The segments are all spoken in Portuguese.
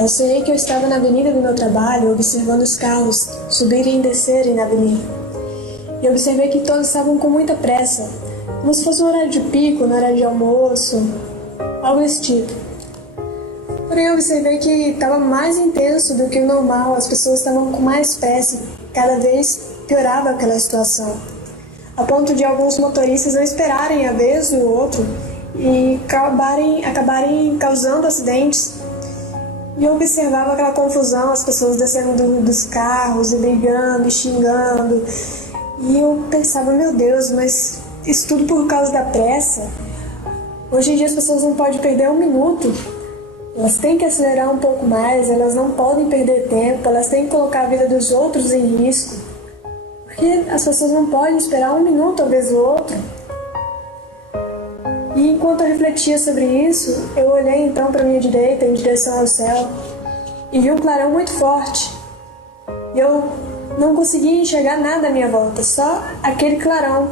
Eu sonhei que eu estava na avenida do meu trabalho, observando os carros subirem e descerem na avenida. E observei que todos estavam com muita pressa, como se fosse um horário de pico, no horário de almoço, algo desse tipo. Porém, eu observei que estava mais intenso do que o normal, as pessoas estavam com mais pressa, cada vez piorava aquela situação, a ponto de alguns motoristas não esperarem a vez do outro e acabarem causando acidentes. E eu observava aquela confusão, as pessoas descendo dos carros e brigando e xingando. E eu pensava, meu Deus, mas isso tudo por causa da pressa? Hoje em dia as pessoas não podem perder um minuto. Elas têm que acelerar um pouco mais, elas não podem perder tempo, elas têm que colocar a vida dos outros em risco. Porque as pessoas não podem esperar um minuto a vez do outro. E enquanto eu refletia sobre isso, eu olhei então para minha direita, em direção ao céu, e vi um clarão muito forte. E eu não conseguia enxergar nada à minha volta, só aquele clarão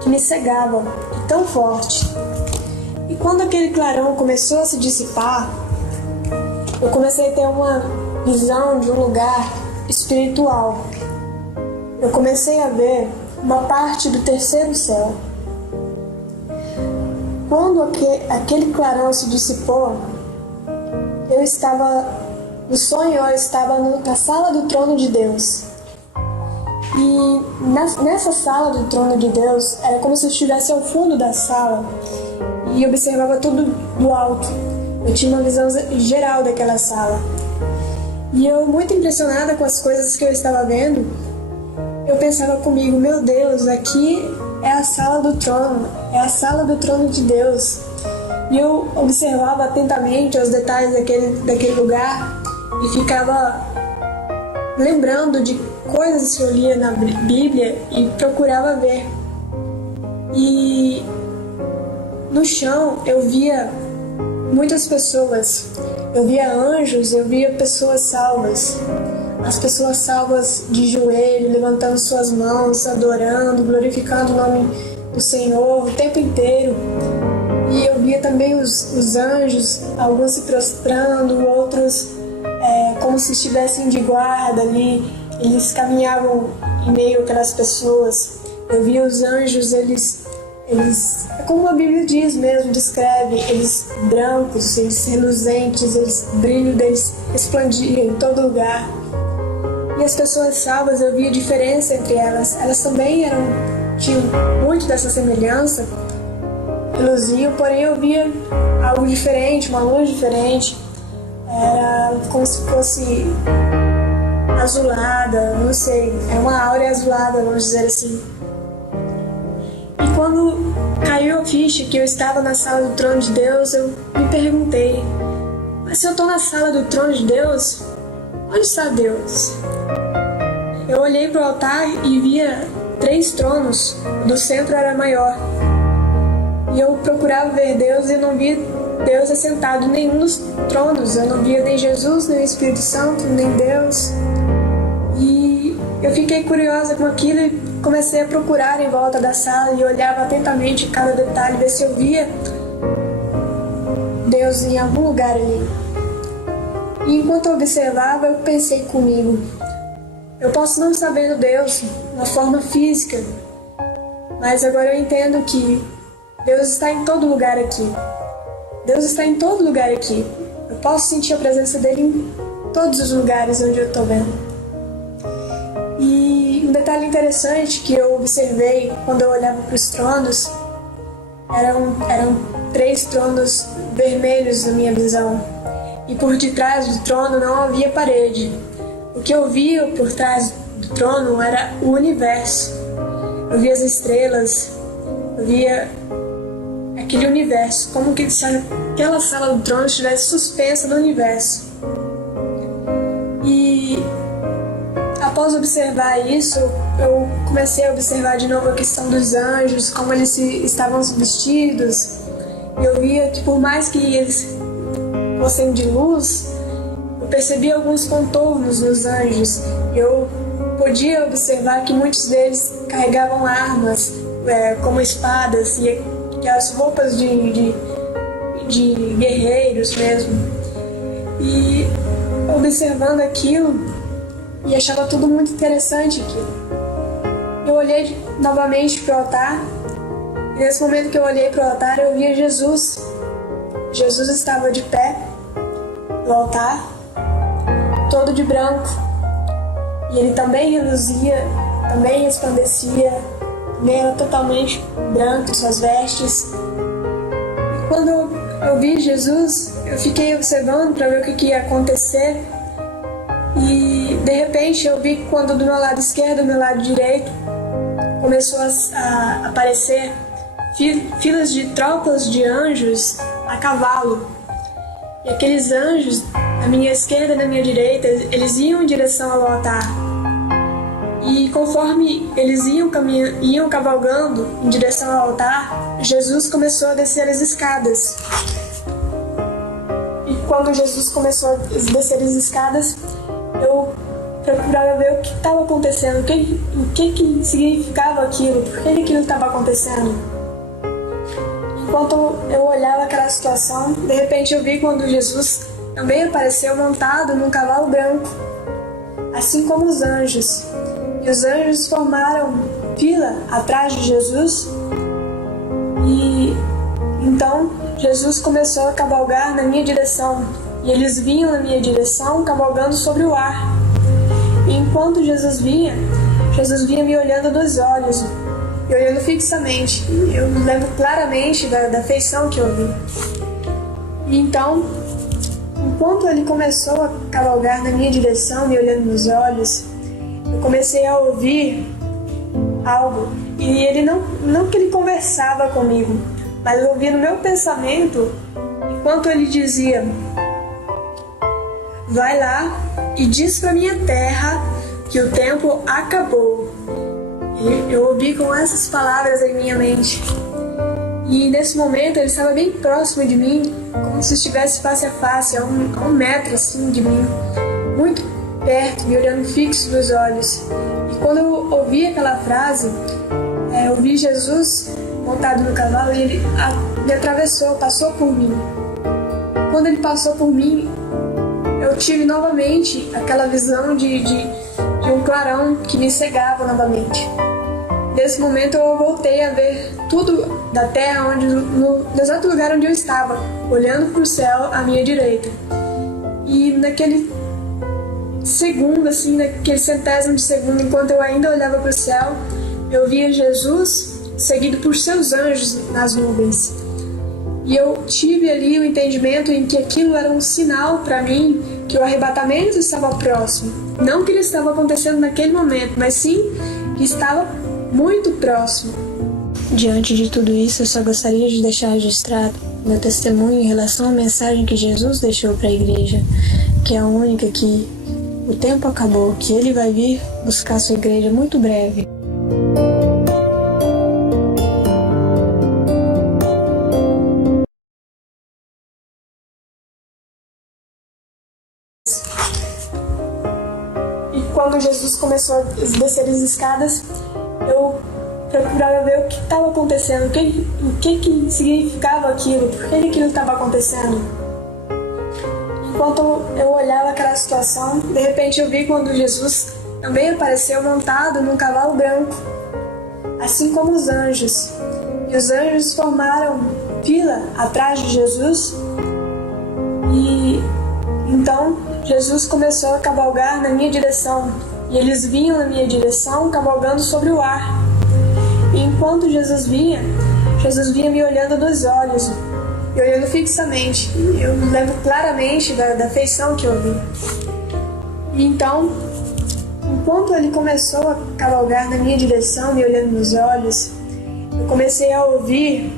que me cegava, tão forte. E quando aquele clarão começou a se dissipar, eu comecei a ter uma visão de um lugar espiritual. Eu comecei a ver uma parte do terceiro céu. Quando aquele clarão se dissipou, eu estava na sala do trono de Deus. E nessa sala do trono de Deus, era como se eu estivesse ao fundo da sala e observava tudo do alto. Eu tinha uma visão geral daquela sala. E eu, muito impressionada com as coisas que eu estava vendo, eu pensava comigo, meu Deus, aqui é a sala do trono, é a sala do trono de Deus. E eu observava atentamente os detalhes daquele lugar e ficava lembrando de coisas que eu lia na Bíblia e procurava ver. E no chão eu via muitas pessoas, eu via anjos, eu via pessoas salvas. As pessoas salvas de joelho, levantando suas mãos, adorando, glorificando o nome do Senhor o tempo inteiro. E eu via também os anjos, alguns se prostrando, outros como se estivessem de guarda ali. Eles caminhavam em meio àquelas pessoas. Eu via os anjos, eles como a Bíblia diz mesmo, descreve, eles brancos, eles reluzentes, o brilho deles explodia em todo lugar. E as pessoas salvas, eu via diferença entre elas. Elas também tinham muito dessa semelhança, reluziam, porém eu via algo diferente, uma luz diferente. Era como se fosse azulada, não sei, era uma áurea azulada, vamos dizer assim. E quando caiu a ficha que eu estava na sala do trono de Deus, eu me perguntei, mas se eu estou na sala do trono de Deus, onde está Deus? Eu olhei para o altar e via 3 tronos, o do centro era maior. E eu procurava ver Deus e não via Deus assentado em nenhum dos tronos. Eu não via nem Jesus, nem o Espírito Santo, nem Deus. E eu fiquei curiosa com aquilo e comecei a procurar em volta da sala e olhava atentamente cada detalhe, ver se eu via Deus em algum lugar ali. E enquanto eu observava, eu pensei comigo, eu posso não estar vendo Deus na forma física, mas agora eu entendo que Deus está em todo lugar aqui. Deus está em todo lugar aqui. Eu posso sentir a presença dele em todos os lugares onde eu estou vendo. E um detalhe interessante que eu observei quando eu olhava para os tronos, eram 3 tronos vermelhos na minha visão. E por detrás do trono não havia parede. O que eu via por trás do trono era o universo. Eu via as estrelas, eu via aquele universo, como que se aquela sala do trono estivesse suspensa no universo. E após observar isso, eu comecei a observar de novo a questão dos anjos, como eles estavam vestidos. Eu via que por mais que eles fossem de luz, eu percebi alguns contornos nos anjos. Eu podia observar que muitos deles carregavam armas, como espadas e as roupas de guerreiros mesmo. E observando aquilo e achava tudo muito interessante aquilo. Eu olhei novamente para o altar e nesse momento que eu olhei para o altar eu via Jesus. Jesus estava de pé no altar, todo de branco, e ele também reluzia, também resplandecia, também era totalmente branco em suas vestes. E quando eu vi Jesus, eu fiquei observando para ver o que ia acontecer. E de repente eu vi quando do meu lado esquerdo e do meu lado direito começou a aparecer filas de tropas de anjos a cavalo. E aqueles anjos, à minha esquerda e na minha direita, eles iam em direção ao altar. E conforme eles iam cavalgando em direção ao altar, Jesus começou a descer as escadas. E quando Jesus começou a descer as escadas, eu procurava ver o que estava acontecendo, o que significava aquilo, por que aquilo estava acontecendo. Enquanto eu olhava aquela situação, de repente eu vi quando Jesus também apareceu montado num cavalo branco, assim como os anjos. E os anjos formaram fila atrás de Jesus. E então Jesus começou a cavalgar na minha direção. E eles vinham na minha direção cavalgando sobre o ar. E enquanto Jesus vinha me olhando nos olhos, e olhando fixamente. Eu me lembro claramente da feição que eu vi. E então, enquanto ele começou a cavalgar na minha direção, me olhando nos olhos, eu comecei a ouvir algo. E ele não que ele conversava comigo, mas eu ouvia no meu pensamento, enquanto ele dizia: vai lá e diz para minha terra que o tempo acabou. Eu ouvi com essas palavras em minha mente. E nesse momento ele estava bem próximo de mim, como se estivesse face a face, a um metro assim de mim, muito perto, me olhando fixo nos olhos. E quando eu ouvi aquela frase, eu vi Jesus montado no cavalo e ele me atravessou, passou por mim. Quando ele passou por mim, eu tive novamente aquela visão de um clarão que me cegava novamente. Nesse momento eu voltei a ver tudo da terra no exato lugar onde eu estava, olhando para o céu à minha direita. E naquele segundo, assim, naquele centésimo de segundo, enquanto eu ainda olhava para o céu, eu via Jesus seguido por seus anjos nas nuvens. E eu tive ali o entendimento em que aquilo era um sinal para mim que o arrebatamento estava próximo. Não que ele estava acontecendo naquele momento, mas sim que estava muito próximo. Diante de tudo isso, eu só gostaria de deixar registrado meu testemunho em relação à mensagem que Jesus deixou para a igreja, que é a única que o tempo acabou, que ele vai vir buscar sua igreja muito breve. E quando Jesus começou a descer as escadas, eu procurava ver o que estava acontecendo, o que significava aquilo, por que aquilo estava acontecendo. Enquanto eu olhava aquela situação, de repente eu vi quando Jesus também apareceu montado num cavalo branco, assim como os anjos. E os anjos formaram fila atrás de Jesus. E então Jesus começou a cavalgar na minha direção. E eles vinham na minha direção cavalgando sobre o ar. E enquanto Jesus vinha me olhando nos olhos, e olhando fixamente. Eu me lembro claramente da feição que eu vi. E então, enquanto ele começou a cavalgar na minha direção, me olhando nos olhos, eu comecei a ouvir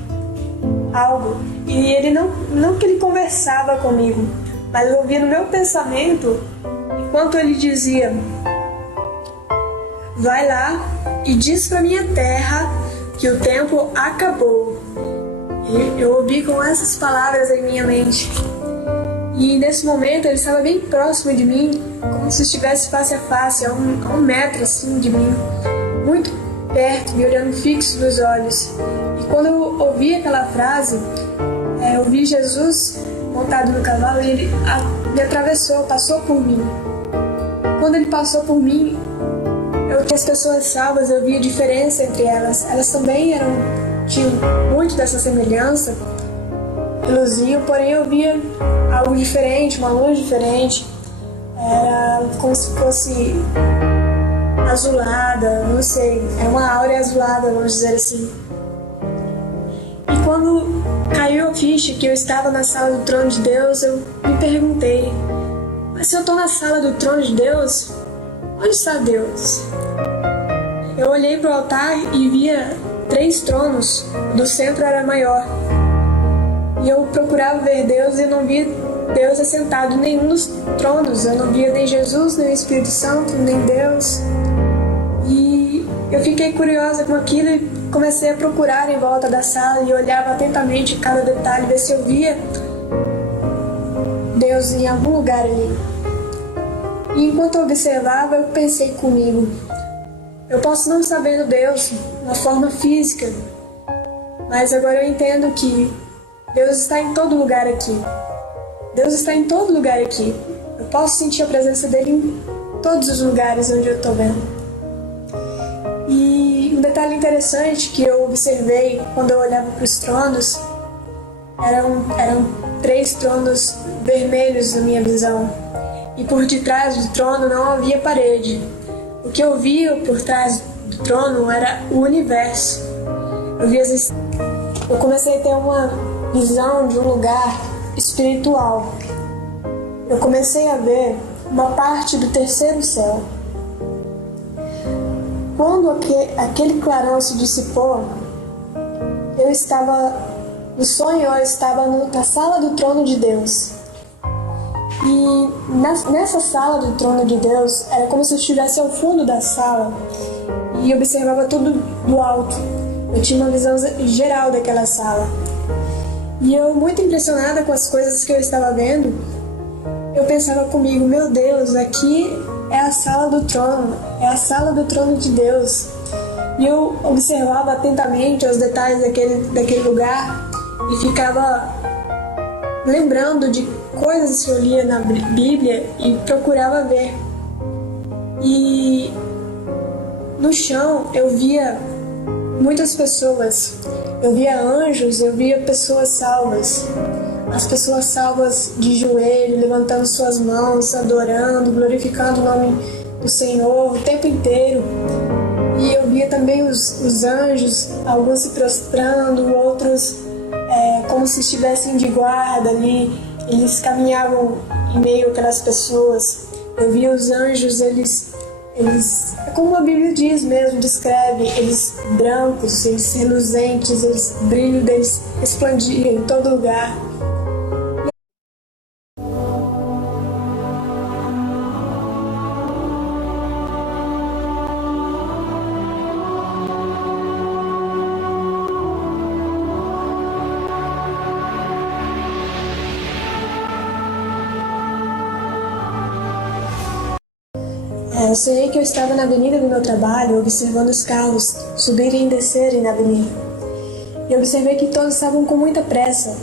algo. E ele não que ele conversava comigo, mas eu ouvia no meu pensamento, enquanto ele dizia: vai lá e diz para minha terra que o tempo acabou. Eu ouvi com essas palavras em minha mente. E nesse momento ele estava bem próximo de mim, como se estivesse face a face, a um metro assim de mim, muito perto, me olhando fixo nos olhos. E quando eu ouvi aquela frase, eu vi Jesus montado no cavalo e ele me atravessou, passou por mim. Quando ele passou por mim, eu vi as pessoas salvas, eu via diferença entre elas. Elas também tinham muito dessa semelhança, reluziam, porém eu via algo diferente, uma luz diferente. Era como se fosse azulada, não sei, é uma áurea azulada, vamos dizer assim. E quando caiu a ficha que eu estava na sala do trono de Deus, eu me perguntei, mas se eu estou na sala do trono de Deus, onde está Deus? Eu olhei para o altar e via 3 tronos, o do centro era maior. E eu procurava ver Deus e não via Deus assentado em nenhum dos tronos. Eu não via nem Jesus, nem o Espírito Santo, nem Deus. E eu fiquei curiosa com aquilo e comecei a procurar em volta da sala e olhava atentamente cada detalhe, ver se eu via Deus em algum lugar ali. E enquanto eu observava, eu pensei comigo, eu posso não estar vendo Deus na forma física, mas agora eu entendo que Deus está em todo lugar aqui. Deus está em todo lugar aqui. Eu posso sentir a presença dele em todos os lugares onde eu estou vendo. E um detalhe interessante que eu observei quando eu olhava para os tronos, eram 3 tronos vermelhos na minha visão. E por detrás do trono não havia parede. O que eu via por trás do trono era o universo. Eu comecei a ter uma visão de um lugar espiritual. Eu comecei a ver uma parte do terceiro céu. Quando aquele clarão se dissipou, eu estava no sonho, eu estava na sala do trono de Deus. E nessa sala do trono de Deus, era como se eu estivesse ao fundo da sala e observava tudo do alto. Eu tinha uma visão geral daquela sala. E eu, muito impressionada com as coisas que eu estava vendo, eu pensava comigo, meu Deus, aqui é a sala do trono, é a sala do trono de Deus. E eu observava atentamente os detalhes daquele lugar e ficava lembrando de coisas que eu lia na Bíblia e procurava ver. E no chão eu via muitas pessoas, eu via anjos, eu via pessoas salvas. As pessoas salvas de joelho, levantando suas mãos, adorando, glorificando o nome do Senhor o tempo inteiro. E eu via também os anjos, alguns se prostrando, outros como se estivessem de guarda ali. Eles caminhavam em meio àquelas pessoas. Eu via os anjos, eles como a Bíblia diz mesmo, descreve, eles brancos, eles reluzentes, o brilho deles resplandia em todo lugar. Eu sonhei que eu estava na avenida do meu trabalho, observando os carros subirem e descerem na avenida. E observei que todos estavam com muita pressa,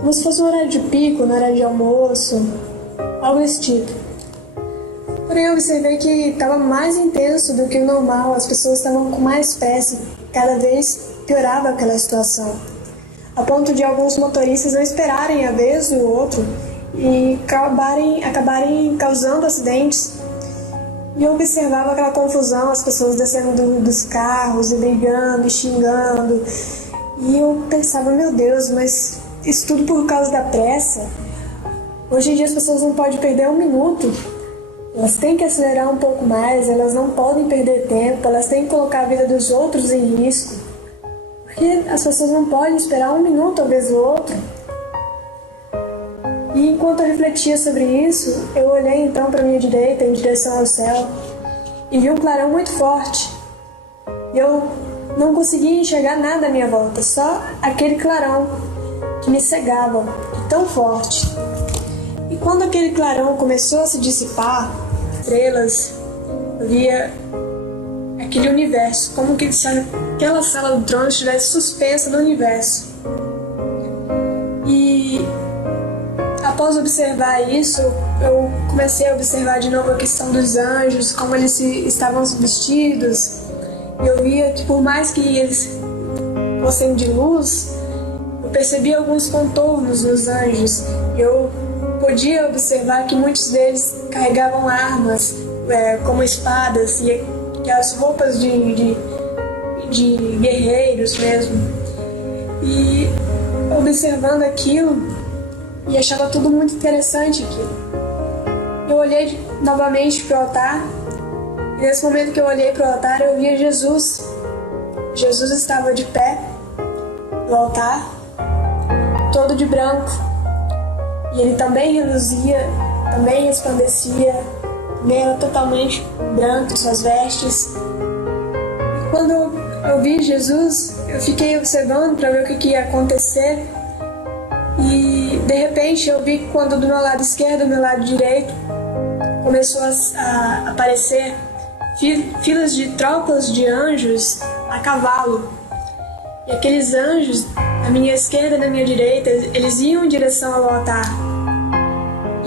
como se fosse um horário de pico, no horário de almoço, algo desse tipo. Porém, eu observei que estava mais intenso do que o normal, as pessoas estavam com mais pressa, cada vez piorava aquela situação, a ponto de alguns motoristas não esperarem a vez do outro e acabarem causando acidentes. E eu observava aquela confusão, as pessoas descendo dos carros e brigando e xingando. E eu pensava, meu Deus, mas isso tudo por causa da pressa? Hoje em dia as pessoas não podem perder um minuto. Elas têm que acelerar um pouco mais, elas não podem perder tempo, elas têm que colocar a vida dos outros em risco. Porque as pessoas não podem esperar um minuto ao vez do outro. E enquanto eu refletia sobre isso, eu olhei então para minha direita, em direção ao céu, e vi um clarão muito forte. E eu não conseguia enxergar nada à minha volta, só aquele clarão que me cegava, tão forte. E quando aquele clarão começou a se dissipar, estrelas, eu via aquele universo, como que se aquela sala do trono estivesse suspensa no universo. E após após observar isso, eu comecei a observar de novo a questão dos anjos, como eles estavam vestidos. Eu via que por mais que eles fossem de luz, eu percebi alguns contornos nos anjos. Eu podia observar que muitos deles carregavam armas, como espadas e as roupas de guerreiros mesmo. E observando aquilo, e achava tudo muito interessante aquilo. Eu olhei novamente para o altar, e nesse momento que eu olhei para o altar, eu via Jesus. Jesus estava de pé no altar, todo de branco, e ele também reluzia, também resplandecia, também era totalmente branco, suas vestes. E quando eu vi Jesus, eu fiquei observando para ver o que ia acontecer. E de repente eu vi que quando do meu lado esquerdo e do meu lado direito começou a aparecer filas de tropas de anjos a cavalo. E aqueles anjos, à minha esquerda e na minha direita, eles iam em direção ao altar.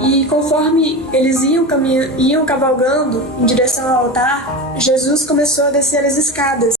E conforme eles iam cavalgando em direção ao altar, Jesus começou a descer as escadas.